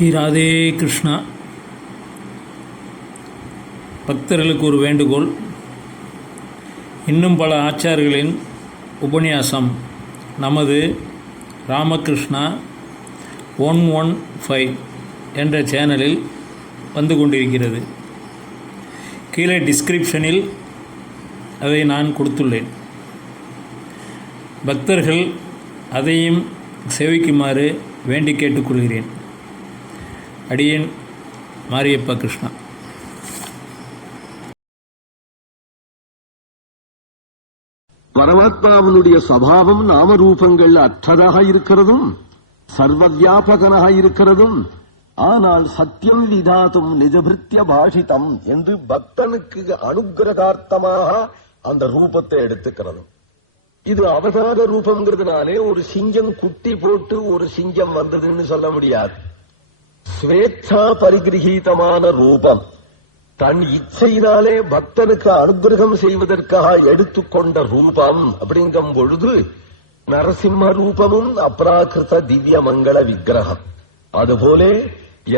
ஸ்ரீ ராதே கிருஷ்ணா. பக்தர்களுக்கு ஒரு வேண்டுகோள். இன்னும் பல ஆச்சார்களின் உபன்யாசம் நமது ராமகிருஷ்ணா 115 என்ற சேனலில் வந்து கொண்டிருக்கிறது. கீழே டிஸ்கிரிப்ஷனில் அதை நான் கொடுத்துள்ளேன். பக்தர்கள் அதையும் சேவிக்குமாறு வேண்டி கேட்டுக்கொள்கிறேன். அடியேன் மாரியப்ப கிருஷ்ணா. பரமாத்மாவினுடைய சுபாவம் நாமரூபங்கள் அற்றதாக இருக்கிறதும் சர்வவியாபகனாக இருக்கிறதும், ஆனால் சத்தியம் விதாதும் நிஜபிருத்திய பாஷிதம் என்று பக்தனுக்கு அனுகிரகார்த்தமாக அந்த ரூபத்தை எடுத்துக்கிறதும். இது அவதார ரூபம்ங்கிறதுனாலே ஒரு சிங்கம் குட்டி போட்டு ஒரு சிங்கம் வந்ததுன்னு சொல்ல முடியாது. ஸ்வேச்சா பரிகிரகீதமான ரூபம், தன் இச்சையினாலே பக்தனுக்கு அனுகிரகம் செய்வதற்காக எடுத்துக்கொண்ட ரூபம் அப்படிங்கும் பொழுது நரசிம்ம ரூபமும் அப்ராகிருத திவ்ய மங்கள விக்கிரகம். அதுபோல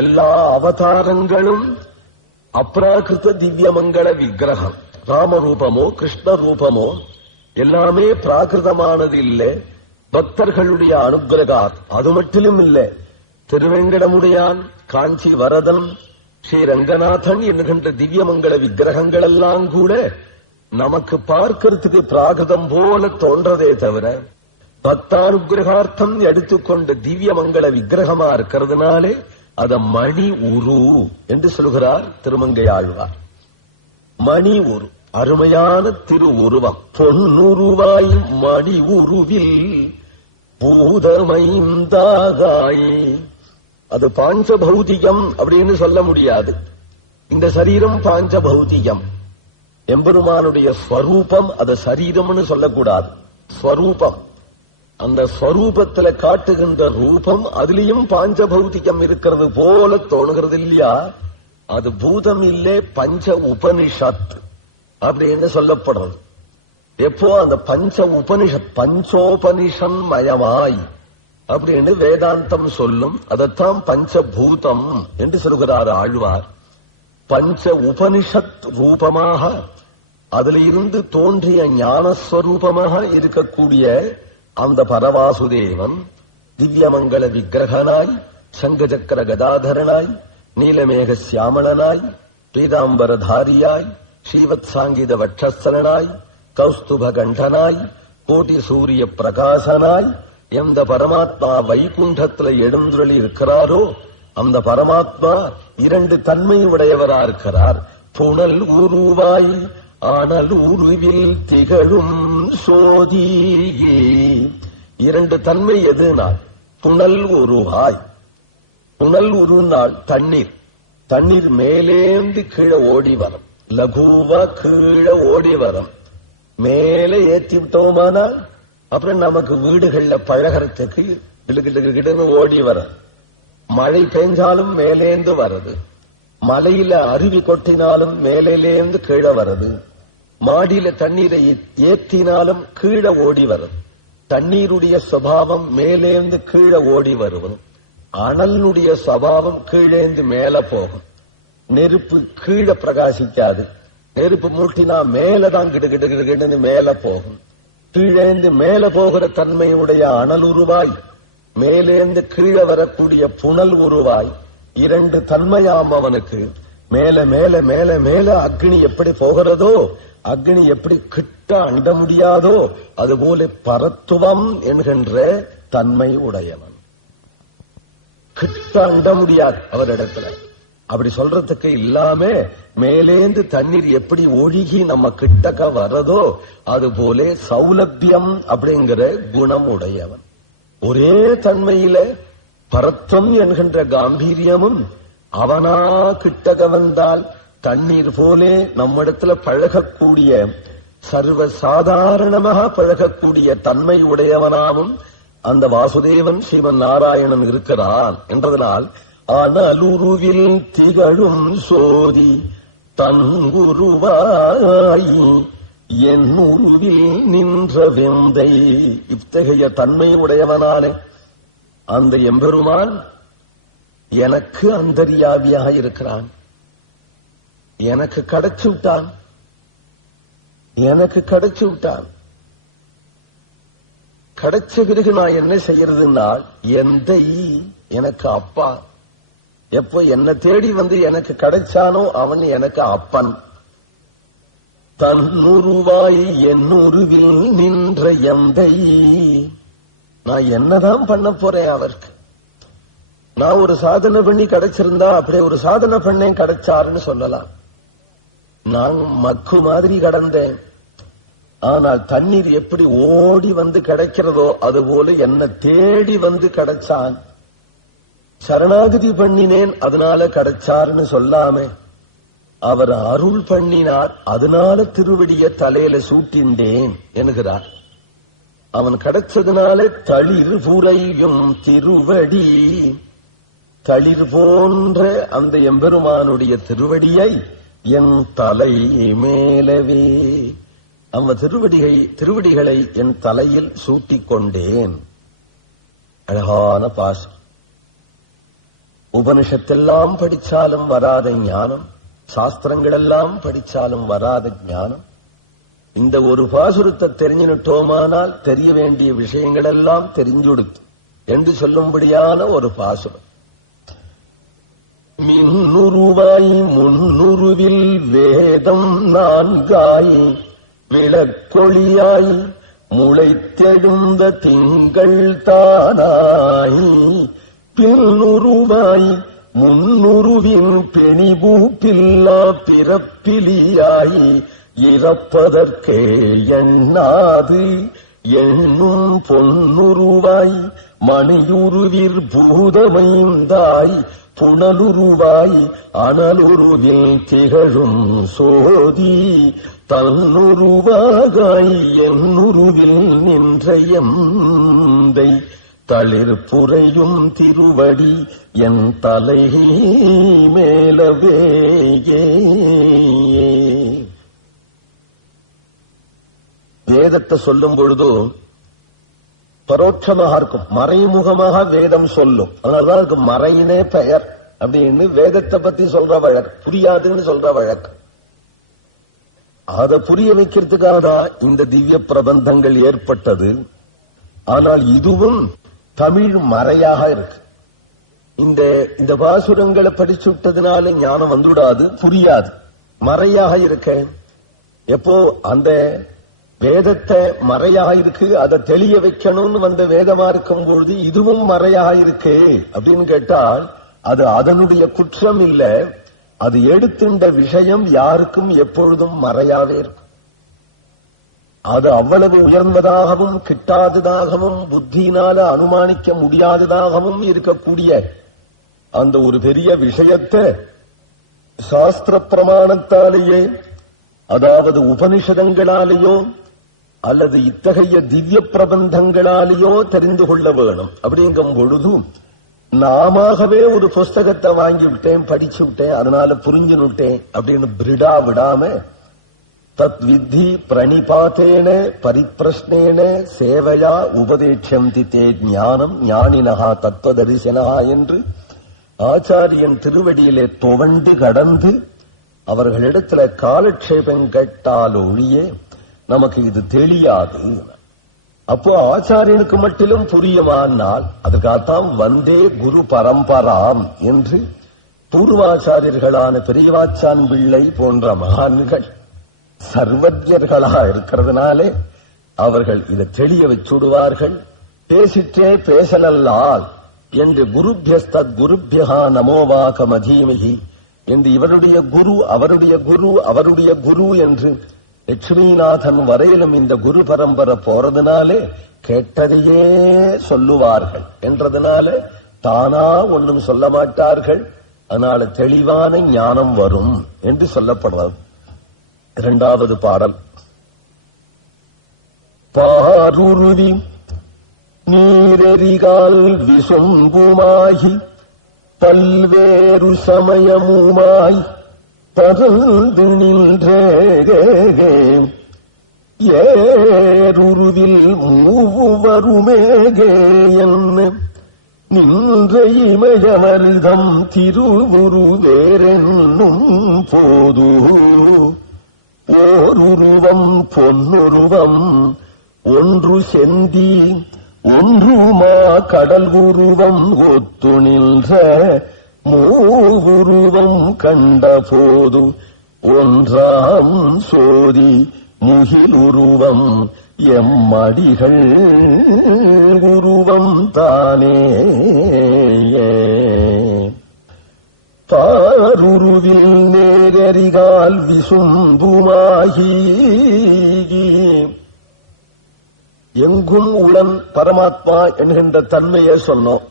எல்லா அவதாரங்களும் அப்ராகிருத திவ்ய மங்கள விக்கிரகம். ராமரூபமோ கிருஷ்ண ரூபமோ எல்லாமே பிராகிருதமானது இல்லை, பக்தர்களுடைய அனுகிரகார். அது மட்டிலும் இல்லை, திருவேங்கடமுடையான், காஞ்சி வரதன், ஸ்ரீ ரங்கநாதன் என்கின்ற திவ்யமங்கள விக்கிரகங்கள் எல்லாம் கூட நமக்கு பார்க்கிறதுக்கு பிராகிருதம் போல தோன்றதே தவிர பக்தானுகிரகார்த்தம் எடுத்துக்கொண்ட திவ்யமங்கள விக்கிரகமா இருக்கிறதுனாலே அத மணி உரு என்று சொல்கிறார் திருமங்கை ஆழ்வார். மணி உரு, அருமையான திரு உருவம். பொன்னுருவாய் மணி உருவில் பூதமைந்தாகாய். அது பாஞ்சபௌதிகம் அப்படின்னு சொல்ல முடியாது. இந்த சரீரம் பாஞ்சபௌதிகம். எம்பெருமானுடைய ஸ்வரூபம் அது சரீரம்னு சொல்லக்கூடாது. ஸ்வரூபம், அந்த ஸ்வரூபத்துல காட்டுகின்ற ரூபம் அதிலையும் பாஞ்சபௌதிகம் இருக்கிறது போல தோணுகிறது இல்லையா? அது பூதம் இல்லே, பஞ்ச உபனிஷத் அப்படின்னு சொல்லப்படுறது. எப்போ அந்த பஞ்ச உபனிஷத், பஞ்சோபனிஷன் மயமாய் அப்படின்னு வேதாந்தம் சொல்லும். அதைத்தான் பஞ்சபூதம் என்று சொல்கிறார் ஆழ்வார். பஞ்ச உபனிஷத் ரூபமாக அதிலிருந்து தோன்றிய ஞானஸ்வரூபமாக இருக்கக்கூடிய அந்த பரவாசுதேவன் திவ்யமங்கள விக்கிரகனாய், சங்கசக்கர கதாதரனாய், நீலமேக சியாமளனாய், பீதாம்பரதாரியாய், ஸ்ரீவத்சாங்கித வட்சஸ்தலனாய், கௌஸ்துப கண்டனாய், கோட்டி சூரிய பிரகாசனாய் எந்த பரமாத்மா வைகுண்டத்துல எழுந்துள்ளி இருக்கிறாரோ அந்த பரமாத்மா இரண்டு தன்மை உடையவரா இருக்கிறார். புனல் உருவாய் ஆனல் உருவில் திகழும் சோதி. இரண்டு தன்மை எதுனால் புனல் உருவாய். புனல் உருநாள் தண்ணீர், தண்ணீர் மேலேந்து கீழே ஓடி வரும், லகுவா கீழே ஓடி வரும். மேலே ஏற்றி விட்டோமானால் அப்புறம் நமக்கு வீடுகள்ல பழகிறதுக்கு கிடுகிட்டு ஓடி வர. மழை பெஞ்சாலும் மேலேந்து வருது, மலையில அருவி கொட்டினாலும் மேலேந்து கீழே வருது, மாடியில தண்ணீரை ஏற்றினாலும் கீழே ஓடி வருது. தண்ணீருடைய சுபாவம் மேலேந்து கீழே ஓடி வருவது. அனலுடைய சுபாவம் கீழேந்து மேல போகும். நெருப்பு கீழே பிரகாசிக்காது, நெருப்பு மூட்டினா மேலதான் கிடுகிட்டு மேல போகும். கீழேந்து மேல போகிற தன்மையுடைய அனல் உருவாய், மேலேந்து கீழே வரக்கூடிய புனல் உருவாய், இரண்டு தன்மையாம் அவனுக்கு. மேல மேல மேல மேல அக்னி எப்படி போகிறதோ, அக்னி எப்படி கிட்ட அண்ட முடியாதோ அதுபோல பரத்துவம் என்கின்ற தன்மை உடையவன். கிட்ட அண்ட முடியாது அவரிடத்துல. அப்படி சொல்றதுக்கு இல்லாம மேலேந்து தண்ணீர் எப்படி ஒழுகி நம்ம கிட்டக்க வரதோ அதுபோல சௌலபியம் அப்படிங்கிற குணம் உடையவன். ஒரே தன்மையில பரத்வம் என்கின்ற காம்பீரியமும் அவனா கிட்டக வந்தால் தண்ணீர் போலே நம்மிடத்துல பழகக்கூடிய, சர்வ சாதாரணமாக பழகக்கூடிய தன்மை உடையவனாவும் அந்த வாசுதேவன் ஸ்ரீமன் நாராயணன் இருக்கிறான் என்றதனால் அனலுருவில் திகழும் சோதி தன்குருவாய் என் உருவில் நின்ற வெந்தை. இத்தகைய தன்மை உடையவனாலே அந்த எம்பெருமான் எனக்கு அந்தரியாவியாக இருக்கிறான். எனக்கு கிடைச்சு விட்டான். கிடைச்ச பிறகு நான் என்ன செய்யறதுன்னா, எந்த எனக்கு அப்பா எப்போ என்ன தேடி வந்து எனக்கு கிடைச்சானோ அவன் எனக்கு அப்பன். தன்னுருவாய் என்னுருவில் நின்ற எந்தை. நான் என்னதான் பண்ண போறேன் அவருக்கு? நான் ஒரு சாதனை பண்ணி கிடைச்சிருந்தா அப்படியே ஒரு சாதனை பண்ணேன் கிடைச்சாருன்னு சொல்லலாம். நான் மக்கு மாதிரி கடந்தேன். ஆனால் தண்ணீர் எப்படி ஓடி வந்து கிடைக்கிறதோ அதுபோல என்ன தேடி வந்து கிடைச்சான். சரணாகதி பண்ணினேன் அதனால கிடைச்சாருன்னு சொல்லாம அவர் அருள் பண்ணினார் அதனால திருவடிய தலையில சூட்டின்றேன் என்கிறார். அவன் கிடைச்சதுனால தளிர் புரையும் திருவடி. தளிர் போன்ற அந்த எம்பெருமானுடைய திருவடியை என் தலை மேலவே, அந்த திருவடிகளை என் தலையில் சூட்டிக் கொண்டேன். அழகான பாசம். உபனிஷத்தெல்லாம் படிச்சாலும் வராத ஞானம், சாஸ்திரங்கள் எல்லாம் படிச்சாலும் வராத ஞானம். இந்த ஒரு பாசுரத்தை தெரிஞ்சுட்டோமானால் தெரிய வேண்டிய விஷயங்கள் எல்லாம் தெரிஞ்சுடுத்து என்று சொல்லும்படியான ஒரு பாசுரம். மின்னுருவாய் முன்னுருவில் வேதம் நான்காய் விளக்கொளியாய் முளைத்தெழுந்த திங்கள் தானாய் பின்னுருவாய் முன்னுருவின் பெணிபூப்பில்லா பிறப்பிலியாய் இறப்பதற்கே எண்ணாது எண்ணும் பொன்னுருவாய் மணியுருவிற் பூதமைந்தாய் புனலுருவாய் அனலுருவில் திகழும் சோதி தன்னுருவாகாய் என்னுருவில் நின்ற எந்தை தளிர் புரையும் திருவடி என் தலை மேலவே. வேதத்தை சொல்லும் பொழுதோ பரோட்சமாக இருக்கும், மறைமுகமாக வேதம் சொல்லும். அதனாலதான் அதுக்கு மறையினே பெயர் அப்படின்னு வேதத்தை பத்தி சொல்ற வழக்கு, புரியாதுன்னு சொல்ற வழக்கு. அதை புரிய வைக்கிறதுக்காக தான் இந்த திவ்ய பிரபந்தங்கள் ஏற்பட்டது. ஆனால் இதுவும் தமிழ் மறையாக இருக்கு. இந்த பாசுரங்களை படிச்சு விட்டதுனால ஞானம் வந்துடாது, புரியாது, மறையாக இருக்க. எப்போ அந்த வேதத்தை மறையாக இருக்கு அதை தெளிய வைக்கணும்னு வந்த வேதமா இருக்கும் பொழுது இதுவும் மறையாக இருக்கு அப்படின்னு கேட்டால் அது அதனுடைய குற்றம் இல்ல. அது எடுத்துண்ட விஷயம் யாருக்கும் எப்பொழுதும் மறையாவே இருக்கும். அது அவ்வளவு உயர்ந்ததாகவும் கிட்டாததாகவும் புத்தியினால அனுமானிக்க முடியாததாகவும் இருக்கக்கூடிய அந்த ஒரு பெரிய விஷயத்தை சாஸ்திர பிரமாணத்தாலேயே, அதாவது உபனிஷதங்களாலேயோ அல்லது இத்தகைய திவ்ய பிரபந்தங்களாலேயோ தெரிந்து கொள்ள வேணும். அப்படிங்கும் பொழுது நாமவே ஒரு புஸ்தகத்தை வாங்கி விட்டேன், படிச்சு விட்டேன், அதனால புரிஞ்சுனுட்டேன் அப்படின்னு பிரிடா விடாம தத் வித்தி பிரணிபாத்தேன பரிப்பிரஷ்னேன சேவையா உபதேட்சந்தி தே ஞானம் ஞானினஹா தத்துவதரிசனஹா என்று ஆச்சாரியன் திருவடியிலே துவண்டு கடந்து அவர்களிடத்துல காலக்ஷேபம் கேட்டால் ஒழியே நமக்கு இது தெரியாது. அப்போ ஆச்சாரியனுக்கு மட்டிலும் புரியுமானால் அதுக்காகத்தான் வந்தே குரு பரம்பராம் என்று பூர்வாச்சாரியர்களான பெரியவாச்சான் பிள்ளை போன்ற மகான்கள் சர்வஜர்களா இருக்கிறதுனாலே அவர்கள் இதை தெளிய வச்சுடுவார்கள். பேசிற்றே பேசலல்லால் என்று குருபியஸ்தத் குருபியா நமோவாக மதீமிகி என்று இவருடைய குரு அவருடைய குரு அவருடைய குரு என்று லட்சுமிநாதன் வரையிலும் இந்த குரு பரம்பரை போறதுனாலே கேட்டதையே சொல்லுவார்கள் என்றதுனால தானா ஒன்றும் சொல்ல மாட்டார்கள். அதனால தெளிவான ஞானம் வரும் என்று சொல்லப்படுறது. இரண்டாவது பாடல். பாருருவி நீரெறிகால் விசும்புமாகி பல்வேறு சமயமுமாய் பறந்து நின்றே ஏருருவில் மூவருமேகே என்ன நின்ற இமயமருதம் திருவுரு வேறென்னும் போது ஓருருவம் பொன்னுருவம் ஒன்று செந்தி ஒன்றுமா கடல் உருவம் ஒத்து நின்ற மூவுருவம் கண்ட போது ஒன்றாம் சோதி முகிலுருவம் எம்மடிகள் உருவம் தானே பாருருவில் நேரறிகால் விசும்புமாகி எங்கும் உளன் பரமாத்மா என்கின்ற தன்மையை சொன்னோம்.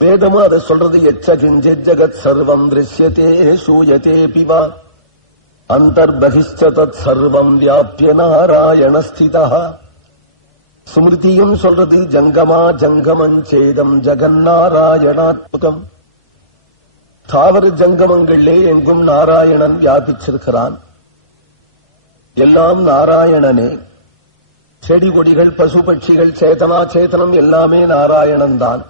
வேதமும் அதை சொல்றது. எச்சகிஞ்சத் ஜகத் சர்வம் திருஷ்யதே சூயதே பிவா அந்தர்பகிஷ்ச தத் சர்வம் வியாபிய நாராயண ஸ்திதா. ஸ்மிருதியும் சொல்றது ஜங்கமா ஜங்கமஞ்சேதம் ஜெகநாராயணாத்மகம். தாவர ஜங்கமங்களிலே எங்கும் நாராயணன் வியாபிச்சிருக்கிறான். எல்லாம் நாராயணனே. செடி கொடிகள் பசு பட்சிகள் சேதனா சேதனம் எல்லாமே நாராயணன் தான்.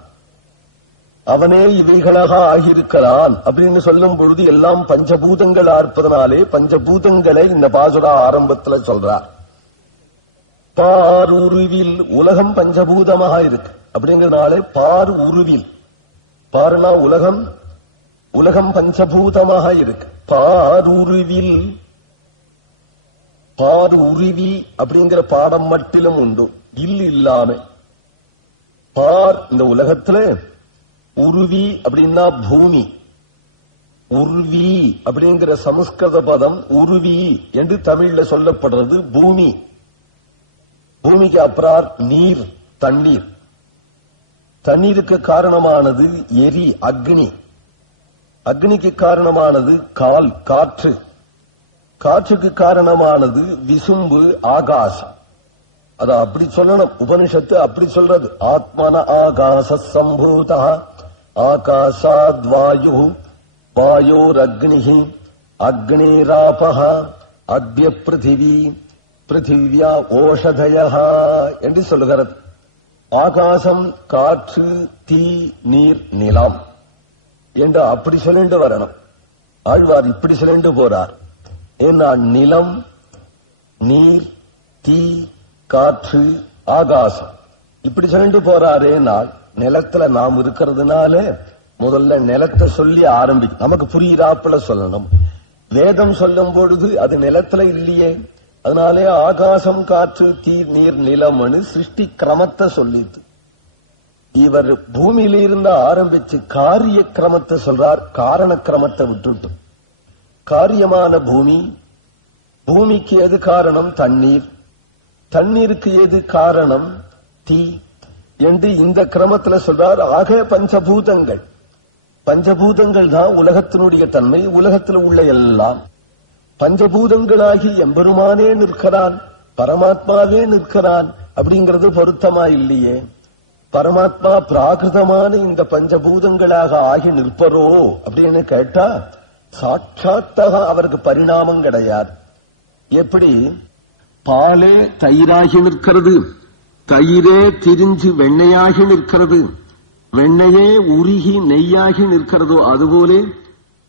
அவனே இவைகளாக ஆகியிருக்கிறான் அப்படின்னு சொல்லும் பொழுது எல்லாம் பஞ்சபூதங்களா இருப்பதனாலே பஞ்சபூதங்களை இந்த பாசுர ஆரம்பத்துல சொல்றார். பார் உருவில் உலகம் பஞ்சபூதமாக இருக்கு அப்படிங்கிறதுனாலே பார் உருவில். பாருனா உலகம், உலகம் பஞ்சபூதமாக இருக்கு. பார் உருவில், பார் உருவி அப்படிங்கிற பாடம் மட்டிலும் உண்டு, இல்லாம. பார் இந்த உலகத்துல உருவி அப்படின்னா பூமி. உருவி அப்படிங்கிற சமஸ்கிருத பதம் உருவி என்று தமிழ்ல சொல்லப்படுறது பூமி. பூமிக்கு அப்புறம் நீர், தண்ணீர். தண்ணீருக்கு காரணமானது எரி, அக்னி. அக்னிக்கு காரணமானது கால், காற்று. காற்றுக்கு காரணமானது விசும்பு, ஆகாசம். அத அப்படி சொல்லணும். உபனிஷத்து அப்படி சொல்றது. ஆத்மன ஆகாச சம்பூதா ஆகாசாத் வாயு வாயோரக்னி அக்னிராபஹ அத்ய பிருத்திவி பிருத்திவியா ஓஷதய என்று சொல்லுகிறது. ஆகாசம், காற்று, தீ, நீர், நிலம் என்று அப்படி சொல்லிட்டு வரணும். ஆழ்வார் இப்படி சொல்லிட்டு போறார். ஏன்னா நிலம், நீர், தீ, காற்று, ஆகாசம் இப்படி சொல்லிட்டு போறாரே. நான் நிலத்துல நாம் இருக்கிறதுனால முதல்ல நிலத்தை சொல்லி ஆரம்பிக்கும். நமக்கு புரியிறாப்புல சொல்லணும். வேதம் சொல்லும் பொழுது அது நிலத்துல இல்லையே. அதனாலே ஆகாசம், காற்று, தீ, நீர், நிலம்னு சிருஷ்டி கிரமத்தை சொல்லிது. இவர் பூமியிலிருந்து ஆரம்பிச்சு காரிய கிரமத்தை சொல்றார். காரண கிரமத்தை விட்டுட்டு காரியமான பூமி. பூமிக்கு எது காரணம்? தண்ணீர். தண்ணீருக்கு எது காரணம்? தீ என்று இந்த கிரமத்துல சொல்றார். ஆக பஞ்சபூதங்கள். பஞ்சபூதங்கள் தான் உலகத்தினுடைய தன்மை. உலகத்தில் உள்ள எல்லாம் பஞ்சபூதங்களாகி எம்பெருமானே நிற்கிறான், பரமாத்மாவே நிற்கிறான். அப்படிங்கிறது பொருத்தமா இல்லையே. பரமாத்மா பிராகிருதமான இந்த பஞ்சபூதங்களாக ஆகி நிற்பரோ அப்படின்னு கேட்டா சாட்சாத்தாக அவருக்கு பரிணாமம் கிடையாது. எப்படி பாலே தயிராகி நிற்கிறது, தயிரே திரிஞ்சு வெண்ணையாகி நிற்கிறது, வெண்ணையே உருகி நெய்யாகி நிற்கிறதோ அதுபோலே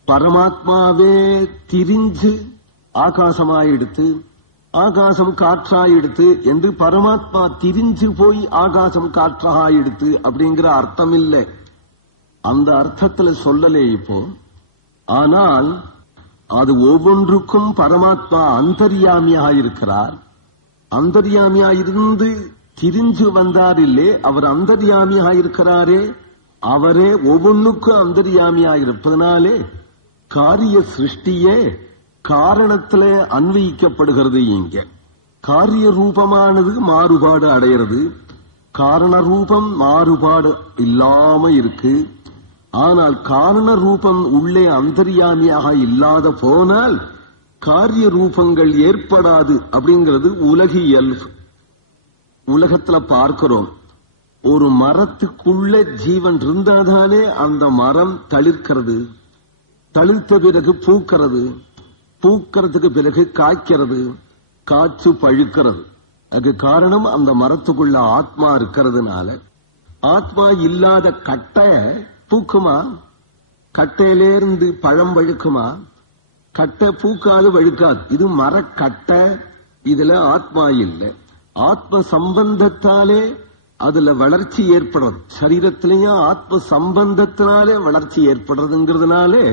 பரமாத்மாவே திரிஞ்சு ஆகாசமாயெடுத்து, ஆகாசம் காற்றாயெடுத்து என்று பரமாத்மா திரிஞ்சு போய் ஆகாசம் காற்றாயெடுத்து அப்படிங்கிற அர்த்தம் இல்லை. அந்த அர்த்தத்துல சொல்லலே இப்போ. ஆனால் அது ஒவ்வொன்றுக்கும் பரமாத்மா அந்தர்யாமியாக இருக்கிறார். அந்தர்யாமியா இருந்து திரிஞ்சு வந்தார் இல்லே, அவர் அந்தர்யாமியா இருக்கிறாரே. அவரே ஒவ்வொன்றுக்கும் அந்தர்யாமியா இருப்பதனாலே காரிய சிருஷ்டியே காரணத்தில அன்வயிக்கப்படுகிறது. இங்க காரிய ரூபமானது மாறுபாடு அடைகிறது, காரண ரூபம் மாறுபாடு இல்லாம இருக்கு. ஆனால் காரண ரூபம் உள்ளே அந்தர்யாமியாக இல்லாத போனால் காரிய ரூபங்கள் ஏற்படாது அப்படிங்கிறது உலகியல். உலகத்துல பார்க்கிறோம், ஒரு மரத்துக்குள்ள ஜீவன் இருந்தாதானே அந்த மரம் தளிர்க்கிறது, தளிர்த்த பிறகு பூக்கிறது, பூக்கிறதுக்கு பிறகு காய்க்கிறது, காய்ச்சு பழுக்கிறது. அதுக்கு காரணம் அந்த மரத்துக்குள்ள ஆத்மா இருக்கிறதுனால. ஆத்மா இல்லாத கட்டை பூக்குமா? கட்டையிலேருந்து பழம் வழுக்குமா? கட்டை பூக்காது வழுக்காது. இது மரக்கட்டை, இதுல ஆத்மா இல்லை. ஆத்ம சம்பந்தத்தாலே அதுல வளர்ச்சி ஏற்படுறது. சரீரத்திலேயும் ஆத்ம சம்பந்தத்தினாலே வளர்ச்சி ஏற்படுறதுங்கிறதுனாலே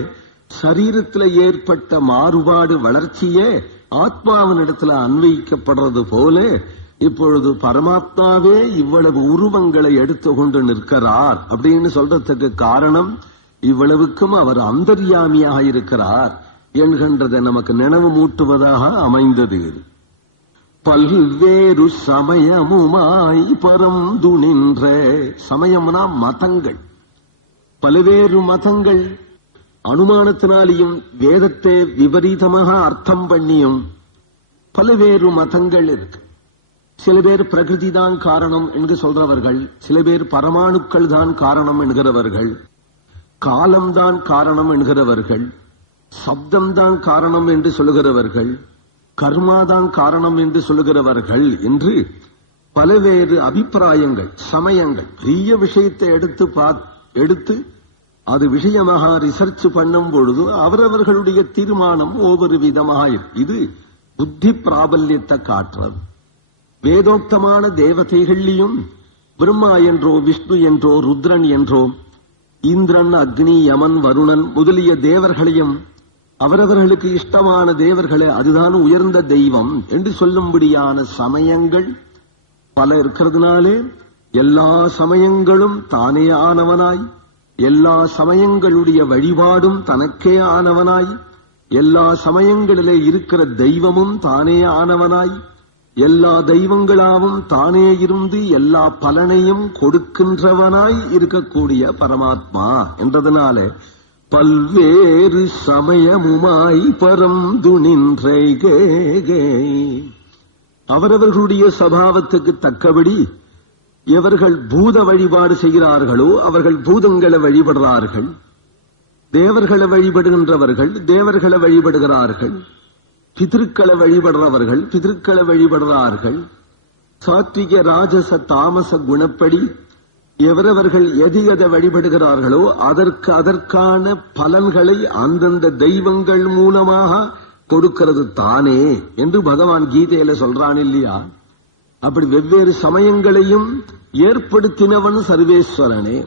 சரீரத்தில் ஏற்பட்ட மாறுபாடு வளர்ச்சியே ஆத்மாவினிடத்துல அன்வயிக்கப்படுறது போல இப்பொழுது பரமாத்மாவே இவ்வளவு உருவங்களை எடுத்துக்கொண்டு நிற்கிறார் அப்படின்னு சொல்றதுக்கு காரணம் இவ்வளவுக்கும் அவர் அந்தர்யாமியாக இருக்கிறார் என்கின்றதை நமக்கு நினைவு மூட்டுவதாக அமைந்தது. பல்வேறு சமயமுமாய் பரந்து நின்ற, சமயம்னா மதங்கள், பல்வேறு மதங்கள் அனுமானத்தினாலேயும் வேதத்தை விபரீதமாக அர்த்தம் பண்ணியும் பல்வேறு மதங்கள் இருக்கு. சில பேர் பிரகிருதி தான் காரணம் என்று சொல்றவர்கள், சில பேர் பரமாணுக்கள் தான் காரணம் என்கிறவர்கள், காலம்தான் காரணம் என்கிறவர்கள், சப்தம்தான் காரணம் என்று சொல்லுகிறவர்கள், கர்மாதான் காரணம் என்று சொல்லுகிறவர்கள் என்று பல்வேறு அபிப்பிராயங்கள், சமயங்கள். பெரிய விஷயத்தை எடுத்து அது விஷயமாக ரிசர்ச் பண்ணும் பொழுது அவரவர்களுடைய தீர்மானம் ஒவ்வொரு விதமாக. இது புத்தி பிராபல்யத்தை காட்டுறது. வேதோக்தமான தேவதைகள்லையும் பிரம்மா என்றோ விஷ்ணு என்றோ ருத்ரன் என்றோ இந்திரன் அக்னி யமன் வருணன் முதலிய தேவர்களையும் அவரவர்களுக்கு இஷ்டமான தேவர்களை அதுதான் உயர்ந்த தெய்வம் என்று சொல்லும்படியான சமயங்கள் பல இருக்கிறதுனாலே எல்லா சமயங்களும் தானே ஆனவனாய், எல்லா சமயங்களுடைய வழிபாடும் தனக்கே ஆனவனாய், எல்லா சமயங்களிலே இருக்கிற தெய்வமும் தானே ஆனவனாய், எல்லா தெய்வங்களாவும் தானே இருந்து எல்லா பலனையும் கொடுக்கின்றவனாய் இருக்கக்கூடிய பரமாத்மா என்றதனாலே பல்வேறு சமயமுமாய் பரந்து நின்றே. அவரவர்களுடைய சபாவத்துக்கு தக்கபடி எவர்கள் பூத வழிபாடு செய்கிறார்களோ அவர்கள் பூதங்களை வழிபடுறார்கள், தேவர்களை வழிபடுகின்றவர்கள் தேவர்களை வழிபடுகிறார்கள், பிதற்களை வழிபடுறவர்கள் பிதற்களை வழிபடுகிறார்கள். சாத்விக ராஜச தாமச குணப்படி எவரவர்கள் எதை வழிபடுகிறார்களோ அதற்கான பலன்களை அந்தந்த தெய்வங்கள் மூலமாக கொடுக்கிறது தானே என்று பகவான் கீதையில சொல்றான் இல்லையா? அப்படி வெவ்வேறு சமயங்களையும் ஏற்படுத்தினவன் சர்வேஸ்வரனே.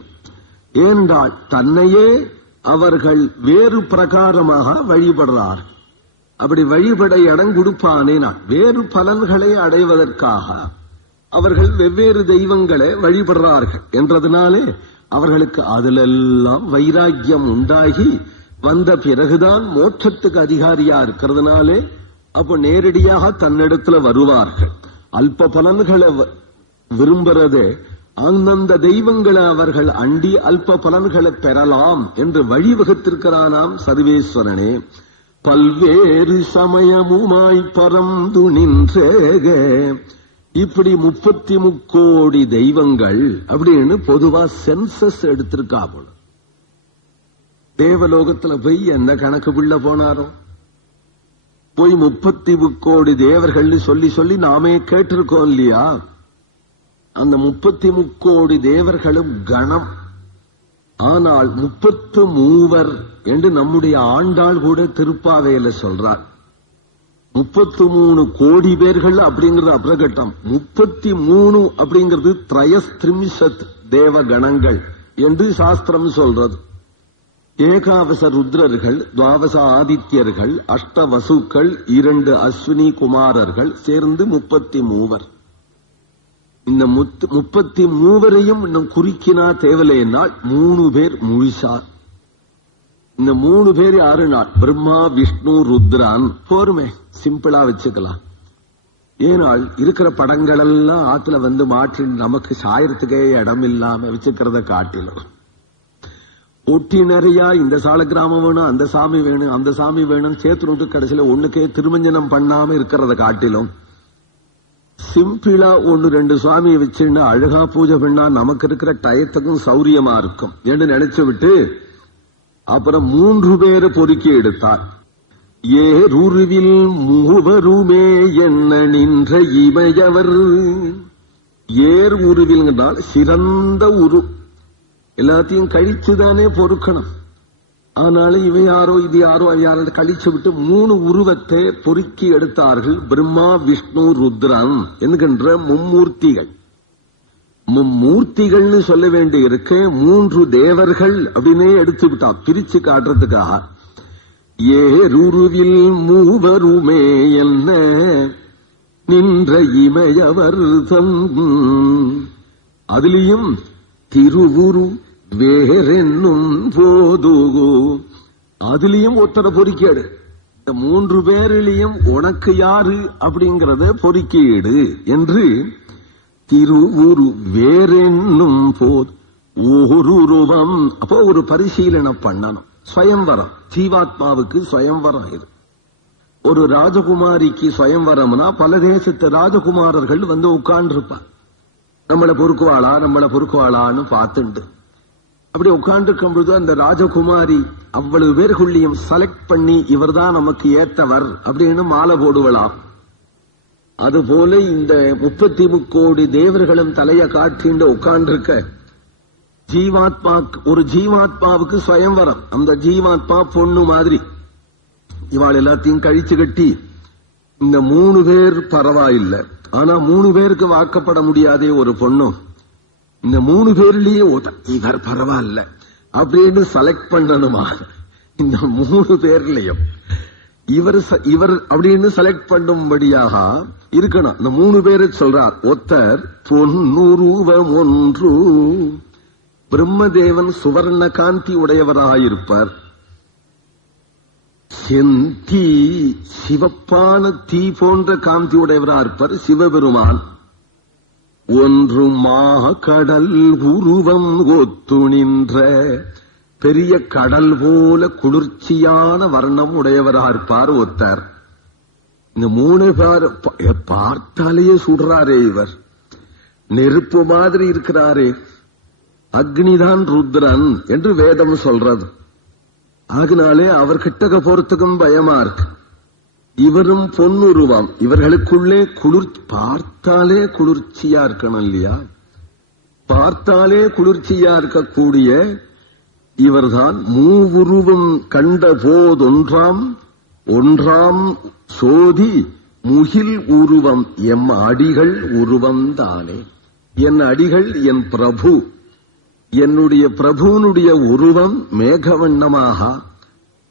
ஏனென்றால் தன்னையே அவர்கள் வேறு பிரகாரமாக வழிபடுறார். அப்படி வழிபட இடம் கொடுப்பானே நான் வேறு பலன்களை அடைவதற்காக அவர்கள் வெவ்வேறு தெய்வங்களை வழிபடுறார்கள் என்றதுனாலே அவர்களுக்கு அதிலெல்லாம் வைராக்கியம் உண்டாகி வந்த பிறகுதான் மோட்சத்துக்கு அதிகாரியா இருக்கிறதுனாலே அப்ப நேரடியாக தன்னிடத்துல வருவார்கள். அல்ப பலன்களை விரும்புறதே அந்தந்த தெய்வங்களை அவர்கள் அண்டி அல்ப பலன்களை பெறலாம் என்று வழிவகுத்திருக்கிறானாம் சர்வேஸ்வரனே. பல்வேறு சமயமுமாய் பரந்து நின்றேக. இப்படி 33 கோடி தெய்வங்கள் அப்படின்னு பொதுவா சென்சஸ் எடுத்திருக்கா போல. தேவலோகத்துல போய் எந்த கணக்கு பிள்ளை போனாரோ போய் 33 கோடி தேவர்கள் சொல்லி சொல்லி நாமே கேட்டிருக்கோம் இல்லையா? அந்த 33 கோடி தேவர்களும் கணம். ஆனால் 33 என்று நம்முடைய ஆண்டாள் கூட திருப்பாவையில சொல்றார். 33 கோடி பேர்கள் அப்படிங்கிறது அப்ரகட்டம். 33 அப்படிங்கிறது திரயஸ்திரிம்சத் தேவ கணங்கள் என்று சாஸ்திரம் சொல்றது. ஏகாவச ருத்ரர்கள், துவாவச ஆதித்யர்கள், அஷ்ட வசுக்கள், 2 அஸ்வினி குமாரர்கள் சேர்ந்து 33. இந்த 33 இன்னும் குறிக்கினா தேவலையினால் 3 பேர் முழிசார். இந்த 3 பேர் யாரு நாள் பிரம்மா விஷ்ணு ருத்ரான் போருமே, சிம்பிளா வச்சுக்கலாம். ஏனால் இருக்கிற படங்கள் எல்லாம் ஆத்துல வந்து மாற்றி நமக்கு சாயறதுக்கே இடம் இல்லாம வச்சுக்கிறத காட்டிலும் ஒட்டி நிறையா இந்த சால கிராமம் வேணும், அந்த சாமி வேணும், அந்த சாமி வேணும் சேர்த்து கடைசியில ஒண்ணுக்கே திருமஞ்சனம் பண்ணாம இருக்கிறத காட்டிலும் சிம்பிளா 1-2 சுவாமியை வச்சுன்னா அழகா பூஜை பண்ணா நமக்கு இருக்கிற டயத்துக்கும் சௌரியமா இருக்கும் என்று நினைச்சு விட்டு அப்புறம் 3 பேரை பொறுக்கி எடுத்தார். ஏருருவில் மூவருமே என்ன நின்ற இமையவர். ஏர் உருவில் சிறந்த உரு, எல்லாத்தையும் கழிச்சுதானே பொறுக்கணும். ஆனாலும் இவை யாரோ இது யாரோ யாரோ கழிச்சு விட்டு 3 உருவத்தை பொறுக்கி எடுத்தார்கள். பிரம்மா, விஷ்ணு, ருத்ரன் என்கின்ற மும்மூர்த்திகள். மும்மூர்த்திகள்னு சொல்ல வேண்டி இருக்க 3 தேவர்கள் அப்படின்னே எடுத்து விட்டா பிரிச்சு காட்டுறதுக்காக. ஏருருவில் மூவருமே என்ன நின்ற இமையவர் தன், அதுலயும் திருவுரு வேறென்னும் போதுகோ, அதுலயும் ஒருத்தர பொறிக்கேடு. இந்த 3 பேரிலையும் உனக்கு யாரு அப்படிங்கறத பொறிக்கீடு என்று திருவுரு வேறென்னும் போது ஓருருவம். அப்போ ஒரு பரிசீலனை பண்ணணும். ஸ்வயம்வரம், ஜீவாத்மாவுக்கு ஸ்வயம்வரம். இது ஒரு ராஜகுமாரிக்கு ஸ்வயம்வரம்னா பல தேசத்து ராஜகுமாரர்கள் வந்து உட்கார்ந்துருப்பார். நம்மளை பொறுக்குவாளான்னு பார்த்துண்டு அப்படி உட்கார்ந்துருக்கும் பொழுது அந்த ராஜகுமாரி அவ்வளவு பேர்களும் செலக்ட் பண்ணி இவர்தான் நமக்கு ஏற்றவர் அப்படின்னு மாலை போடுவலாம். அதுபோல இந்த 33 கோடி தேவர்களும் தலைய காட்டிண்டு உட்கார்ந்திருக்க ஒரு ஜீவாத்மாவுக்கு ஸ்வயம்வரம். அந்த ஜீவாத்மா பொண்ணு மாதிரி இவாள் எல்லாத்தையும் கழிச்சு கட்டி இந்த 3 பேர் பரவாயில்லை, ஆனா 3 பேருக்கு வாக்கப்பட முடியாதே ஒரு பொண்ணும். இந்த 3 பேர்லயே இவர் பரவாயில்ல அப்படின்னு செலக்ட் பண்ணணுமா? இந்த 3 பேர்லயும் இவர் அப்படின்னு செலக்ட் பண்ணும்படியாக இருக்கணும். இந்த 3 பேரை சொல்றார். ஒருத்தர் பொன்னுருவம் ஒன்று, பிரம்மதேவன் சுவர்ண காந்தி உடையவராயிருப்பார். செந்தி சிவப்பான தீ போன்ற காந்தி உடையவராக இருப்பார் சிவபெருமான். ஒன்று மா கடல் உருவம் ஒத்து நின்ற, பெரிய கடல் போல குளிர்ச்சியான வர்ணம் உடையவராக இருப்பார் ஒருத்தர். இந்த 3 பேர் பார்த்தாலேயே சுடுறாரே, இவர் நெருப்பு மாதிரி இருக்கிறாரே. அக்னிதான் ருத்ரன் என்று வேதம் சொல்றது. அதனாலே அவர் கிட்டக்க போறதுக்கும் பயமா இருக்கு. இவரும் பொன்னுருவம். இவர்களுக்குள்ளே பார்த்தாலே குளிர்ச்சியா இருக்கணும் இல்லையா? பார்த்தாலே குளிர்ச்சியா இருக்கக்கூடிய இவர்தான் மூவுருவம் கண்ட ஒன்றாம் சோதி முகில் உருவம் எம் அடிகள் உருவம் தானே. என் அடிகள் என் பிரபு, என்னுடைய பிரபுனுடைய உருவம் மேகவண்ணமாக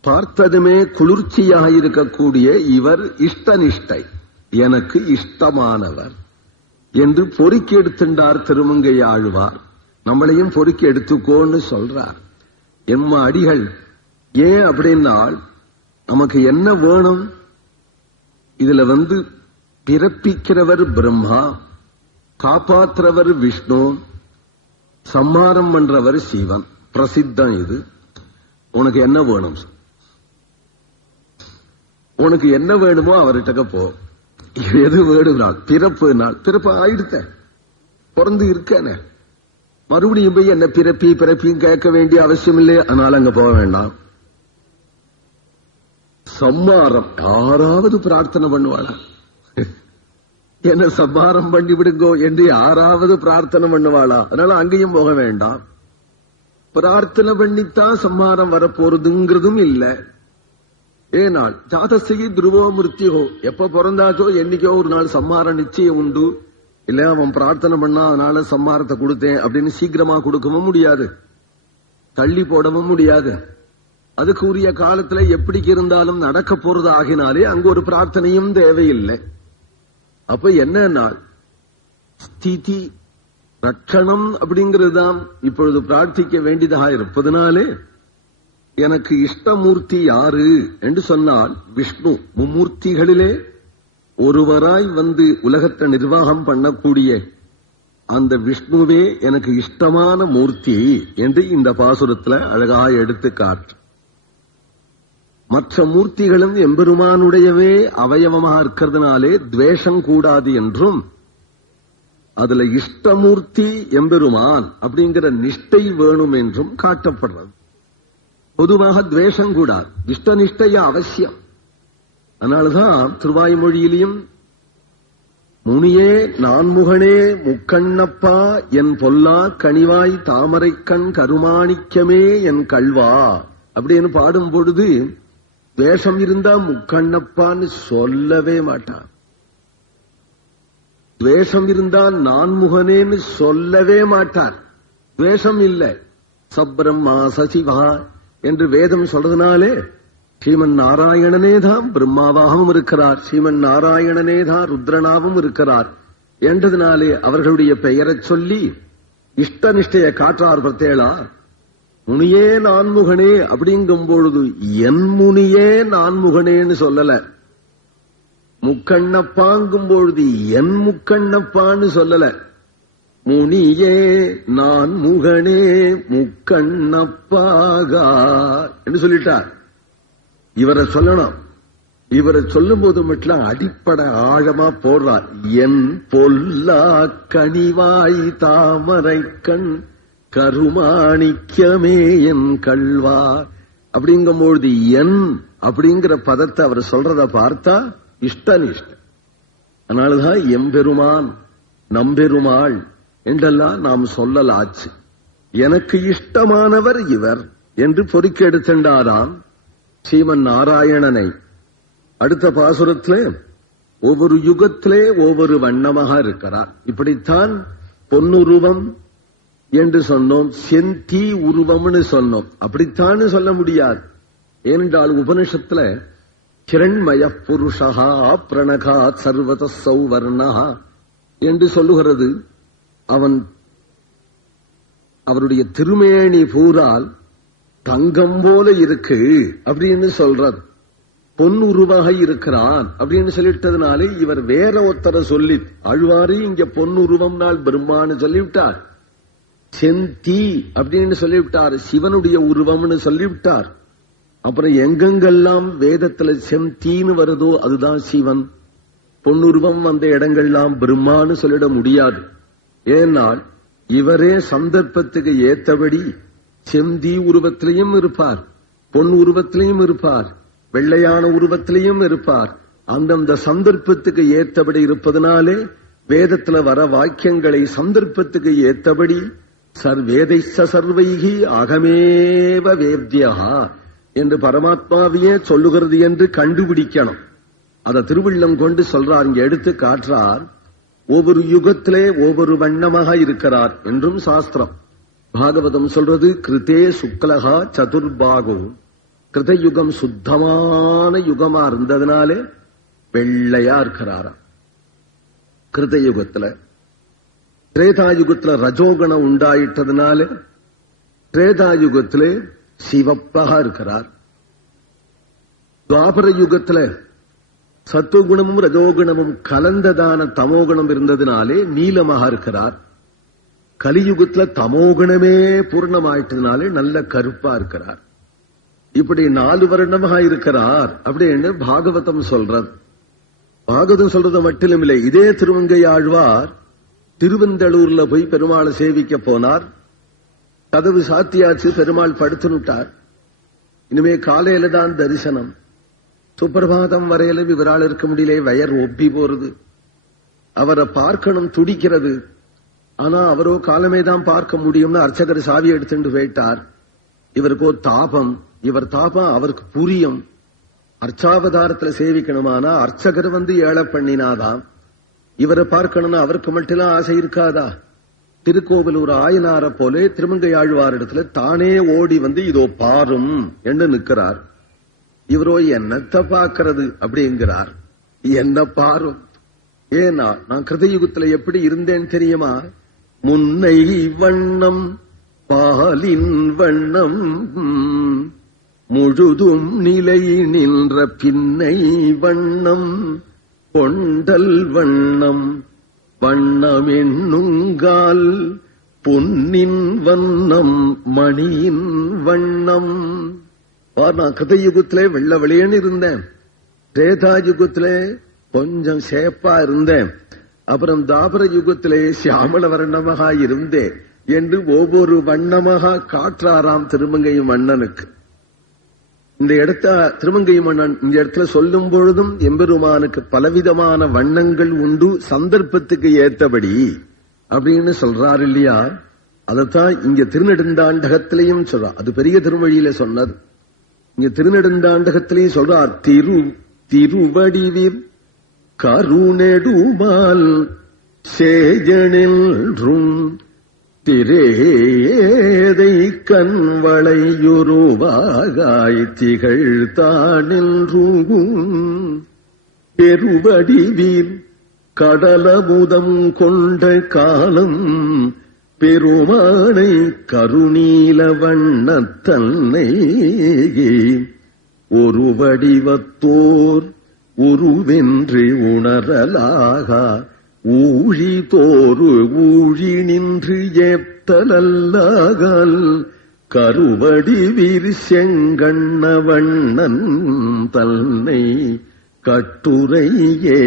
பார்த்ததுமே குளிர்ச்சியாக இருக்கக்கூடிய இவர் இஷ்டனிஷ்டை, எனக்கு இஷ்டமானவர் என்று பொறுக்கி எடுத்துட்டார் திருமங்கை ஆழ்வார். நம்மளையும் பொறுக்கி எடுத்துக்கோன்னு சொல்றார். எம்ம அடிகள் ஏன் அப்படின்னால் நமக்கு என்ன வேணும்? இதுல பிறப்பிக்கிறவர் பிரம்மா, காப்பாற்றுறவர் விஷ்ணு, சம்மாரம் பண்றவர் சிவன். பிரசித்தம் இது. உனக்கு என்ன வேணும்? உனக்கு என்ன வேணுமோ அவர்கிட்ட போ. எது வேணும்னால் பிறப்பு ஆயிடுத்த, பிறந்து இருக்கேனே, மறுபடியும் போய் என்ன பிறப்பியும் கேட்க வேண்டிய அவசியம் இல்லை. அதனால அங்க போக வேண்டாம். சம்மாரம் யாராவது பிரார்த்தனை பண்ணுவாளா? என்ன சம்மாரம் பண்ணி விடுங்கோ என்று யாராவது பிரார்த்தனை பண்ணுவாளா? அதனால அங்கேயும் போக வேண்டாம். பிரார்த்தனை பண்ணித்தான் சம்மாரம் வரப்போறதுங்கிறதும் இல்லை. ஏனால் ஜாதஸ்தி துருவோ மிருத்யோ, எப்ப பிறந்தாச்சோ என்னைக்கோ ஒரு நாள் சம்மாரம் நிச்சயம் உண்டு. இல்ல அவன் பிரார்த்தனை பண்ணா அதனால சம்மாரத்தை கொடுத்தேன் அப்படின்னு சீக்கிரமா கொடுக்கவும் முடியாது, தள்ளி போடவும் முடியாது. அதுக்கு உரிய காலத்துல எப்படி இருந்தாலும் நடக்க போறது ஆகினாலே அங்க ஒரு பிரார்த்தனையும் தேவையில்லை. அப்ப என்ன ஸ்திதி ரட்சணம் அப்படிங்கறதுதான் இப்பொழுது பிரார்த்திக்க வேண்டியதாக இருப்பதனாலே எனக்கு இஷ்டமூர்த்தி யாரு என்று சொன்னால் விஷ்ணு. மும்மூர்த்திகளிலே ஒருவராய் உலகத்தை நிர்வாகம் பண்ணக்கூடிய அந்த விஷ்ணுவே எனக்கு இஷ்டமான மூர்த்தி என்று இந்த பாசுரத்துல அழகாக எடுத்து காட்டு. மற்ற மூர்த்திகளும் எம்பெருமானுடையவே அவயவமாக இருக்கிறதுனாலே துவேஷம் கூடாது என்றும், அதுல இஷ்டமூர்த்தி எம்பெருமான் அப்படிங்கிற நிஷ்டை வேணும் என்றும் காட்டப்படுறது. பொதுவாக துவேஷம் கூடாது, இஷ்டநிஷ்டைய அவசியம். அதனாலதான் திருவாய்மொழியிலையும் முனியே நான்முகனே முக்கண்ணப்பா என் பொல்லா கனிவாய் தாமரைக்கண் கருமாணிக்கமே என் கல்வா அப்படின்னு பாடும் பொழுது துவேஷம் இருந்தா முக்கண்ணப்பான்னு சொல்லவே மாட்டான். துவேஷம் இருந்தா நான்முகனேன்னு சொல்லவே மாட்டார். துவேஷம் இல்லை. சப்ரம்மா சசிவா என்று வேதம் சொல்றதுனாலே ஸ்ரீமன் நாராயணனேதான் பிரம்மாவாகவும் இருக்கிறார், ஸ்ரீமன் நாராயணனேதான் ருத்ரனாவும் இருக்கிறார் என்றதுனாலே அவர்களுடைய பெயரைச் சொல்லி இஷ்ட நிஷ்டைய காற்றார் பத்தேளா. முனியே நான்முகனே அப்படிங்கும் பொழுது என் முனியே நான்முகனேன்னு சொல்லல. முக்கண்ணப்பாங்கும் பொழுது என் முக்கண்ணப்பான்னு சொல்லல. முனியே நான் முகனே முக்கண்ணப்பாகா என்று சொல்லிட்டார். இவரை சொல்லணும். இவரை சொல்லும் போது மட்டும் அடிப்படை ஆழமா போடுறார். என் பொல்லா கனிவாய் தாமரை கண் கருமாணிக்கமே என் கல்வா அப்படிங்கும் பொழுது என் அப்படிங்கிற பதத்தை அவர் சொல்றத பார்த்தா இஷ்டனிஷ்ட. அதனாலதான் எம்பெருமான் நம்பெருமாள் என்றெல்லாம் நாம் சொல்லலாச்சு. எனக்கு இஷ்டமானவர் இவர் என்று பொறுக்கி எடுத்துட்டாராம் ஸ்ரீமன் நாராயணனை. அடுத்த பாசுரத்திலே ஒவ்வொரு யுகத்திலே ஒவ்வொரு வண்ணமாக இருக்கிறார். இப்படித்தான் பொன்னுருவம் என்று சொன்னோம், செந்தி உருவம்னு சொன்னோம். அப்படித்தான் சொல்ல முடியாது. ஏனென்றால் உபனிஷத்துல கிரண்மய புருஷா பிரணகா சர்வத சௌவர்ணா என்று சொல்லுகிறது. அவருடைய திருமேனி பூரால் தங்கம் போல இருக்கு அப்படின்னு சொல்றது. பொன் உருவாக இருக்கிறான் அப்படின்னு சொல்லிட்டதுனாலே இவர் வேற ஒருத்தரை சொல்லி ஆழ்வாரு இங்க பொன்னுருவம் நாள் பிரம்மான்னு சொல்லிவிட்டார். செந்தி அப்படின்னு சொல்லிவிட்டார். சிவனுடைய உருவம்னு சொல்லிவிட்டார். அப்புறம் எங்கெங்கெல்லாம் வேதத்துல செந்தின்னு வருதோ அதுதான் சிவன். பொன்னுருவம் வந்த இடங்கள்லாம் பிரம்மான்னு சொல்லிட முடியாது. ஏனால் இவரே சந்தர்ப்பத்துக்கு ஏத்தபடி செந்தி உருவத்திலையும் இருப்பார், பொன் உருவத்திலையும் இருப்பார், வெள்ளையான உருவத்திலையும் இருப்பார். அந்தந்த சந்தர்ப்பத்துக்கு ஏத்தபடி இருப்பதனாலே வேதத்துல வர வாக்கியங்களை சந்தர்ப்பத்துக்கு ஏத்தபடி சர்வேதைச்ச சர்வைகி அகமேவ வேத்யா என்று பரமாத்மாவையே சொல்லுகிறது என்று கண்டுபிடிக்கணும். அத திருவிள்ளம் கொண்டு சொல்றார், இங்க எடுத்து காட்டுறார். ஒவ்வொரு யுகத்திலே ஒவ்வொரு வண்ணமாக இருக்கிறார் என்றும் சாஸ்திரம். பாகவதம் சொல்றது கிருதே சுக்லகா சதுர்பாகோ. கிருதயுகம் சுத்தமான யுகமா இருந்ததுனாலே வெள்ளையா இருக்கிறாராம். கிருதயுகத்துல திரேதாயுகத்துல ரஜோகணம் உண்டாயிட்டதுனாலே திரேதாயுகத்திலே சிவப்பாக இருக்கிறார். துவாபர யுகத்துல சத்துவகுணமும் ரஜோகுணமும் கலந்ததான தமோகுணம் இருந்ததுனாலே நீலமாக இருக்கிறார். கலியுகத்துல தமோகுணமே பூர்ணமாயிட்டதுனாலே நல்ல கருப்பா இருக்கிறார். இப்படி 4 வருடமாக இருக்கிறார் அப்படின்னு பாகவதம் சொல்றது. பாகவதம் சொல்றது மட்டும் இல்லை. இதே திருவங்கை ஆழ்வார் திருவெந்தளூர்ல போய் பெருமாளை சேவிக்க போனார். கதவு சாத்தியாச்சு, பெருமாள் படுத்துனுட்டார். இனிமே காலையில தான் தரிசனம். சுப்பிரபாதம் வரையிலும் இவரால் இருக்க முடியல, வயர் ஒப்பி போறது. அவரை பார்க்கணும் துடிக்கிறது. ஆனா அவரோ காலமே தான் பார்க்க முடியும்னு அர்ச்சகர் சாவி எடுத்துட்டு போயிட்டார். இவருக்கோ தாபம். இவர் தாபம் அவருக்கு புரியும். அர்ச்சாவதாரத்துல சேவிக்கணுமானா அர்ச்சகர் வந்து ஏழை பண்ணினாதான். இவரை பார்க்கணும்னு அவருக்கு மட்டும் ஆசை இருக்காதா? திருக்கோவிலூர் ஆயனார போலே திருமங்கை ஆழ்வாரிடத்துல தானே ஓடி வந்து இதோ பாரும் என்று நிற்கிறார். இவரோ என்னத்தை பார்க்கிறது அப்படிங்கிறார். என்ன பாரும்? ஏன்னா நான் கிருதயுகத்துல எப்படி இருந்தேன் தெரியுமா? முன்னை வண்ணம் பாலின் வண்ணம் முழுதும் நிலை நின்ற பின்னை வண்ணம் கொண்டல் வண்ணம் வண்ணம் என்னுங்கால் பொன்னின் வண்ணம் மணியின் வண்ணம். நான் கிருதயுகத்திலே வெள்ள வெளியேன்னு இருந்தேன். திரேதாயுகத்திலே கொஞ்சம் சேப்பா இருந்தேன். அப்புறம் தாபர யுகத்திலே சியாமள வர்ணமாக இருந்தேன் என்று ஒவ்வொரு வண்ணமாக காற்றாராம் திருமங்கை மன்னனுக்கு. இந்த இடத்த திருமங்கை மன்னன் இந்த இடத்துல சொல்லும் பொழுதும் எம்பெருமானுக்கு பலவிதமான வண்ணங்கள் உண்டு, சந்தர்ப்பத்துக்கு ஏத்தபடி அப்படின்னு சொல்றாரு இல்லையா? அதத்தான் இங்க திருநெடுந்தாண்டகத்திலையும் சொல்றார். அது பெரிய திருமொழியில சொன்னது. இங்க திருநெடுந்தாண்டகத்திலையும் சொல்றார், திருவடிவீர் கருணெடுமால் சேஜனின்றும் திரேதை கண்வளையுருவாகாய் திகழ்த்தானின்றும் பெருவடிவீர் கடலமுதம் கொண்ட காலம் பெருமானை கருணீல வண்ணத்தன்னை ஒரு வடிவத்தோர் உருவென்று உணரலாகா ஊழி தோறு ஊழி நின்று ஏத்தலல்லாகல் கருவடிவீர் செங்கண்ணவண்ணன் தன்னை கட்டுரையே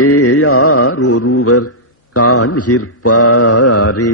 யாரொருவர் காண்கிற்பாரே.